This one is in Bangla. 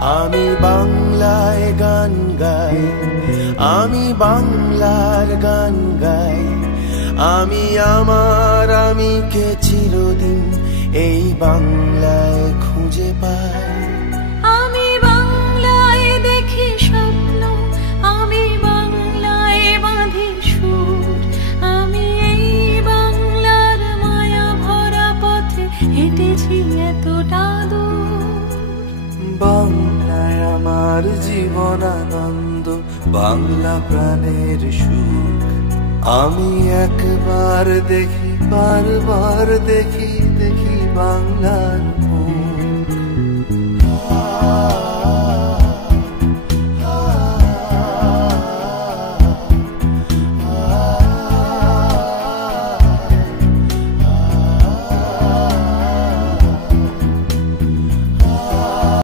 আমি বাংলায় গান গাই, আমি বাংলার গান গাই। আমি আমার আমিকে চিরদিন এই বাংলায় খুঁজে পাই। আমি বাংলায় দেখি স্বপ্ন, আমি বাংলায় বাঁধি সুর। আমি এই বাংলার মায়া ভরা পথে হেঁটেছি এতটা দূর। বাংলায় আমার জীবন আনন্দ, বাংলা প্রাণের সুখ। আমি একবার দেখি, বারবার দেখি, দেখি বাংলার